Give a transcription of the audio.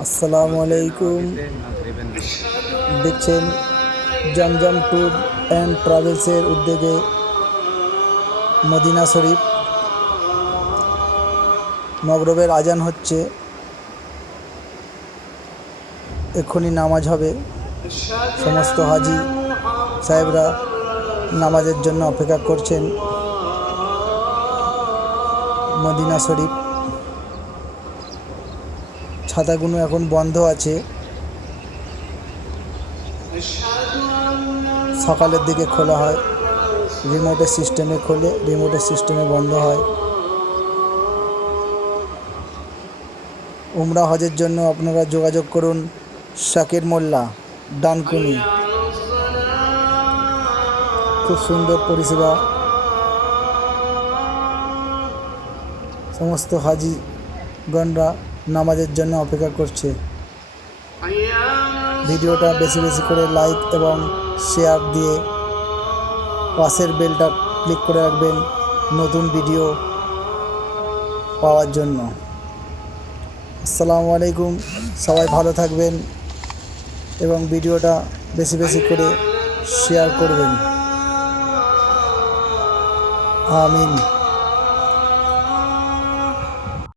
আসসালামু আলাইকুম। দেখছেন জমজম ট্যুর অ্যান্ড ট্রাভেলসের উদ্যোগে মদিনা শরীফ। মগরিবের আজান হচ্ছে, এক্ষুনি নামাজ হবে। সমস্ত হাজি সাহেবরা নামাজের জন্য অপেক্ষা করছেন। মদিনা শরীফ ছাতাগুলো এখন বন্ধ আছে, সকালের দিকে খোলা হয়। রিমোটের সিস্টেমে খোলে, রিমোটের সিস্টেমে বন্ধ হয়। উমরা হজের জন্য আপনারা যোগাযোগ করুন শাকির মোল্লা, ডানকুনি। খুব সুন্দর পরিষেবা। সমস্ত হাজিগণরা নামাজের জন্য অপেক্ষা করছে। ভিডিওটা বেশি বেশি করে লাইক এবং শেয়ার দিয়ে পাশের বেলটা ক্লিক করে রাখবেন নতুন ভিডিও পাওয়ার জন্য। আসসালামু আলাইকুম। সবাই ভালো থাকবেন এবং ভিডিওটা বেশি বেশি করে শেয়ার করবেন। আমিন।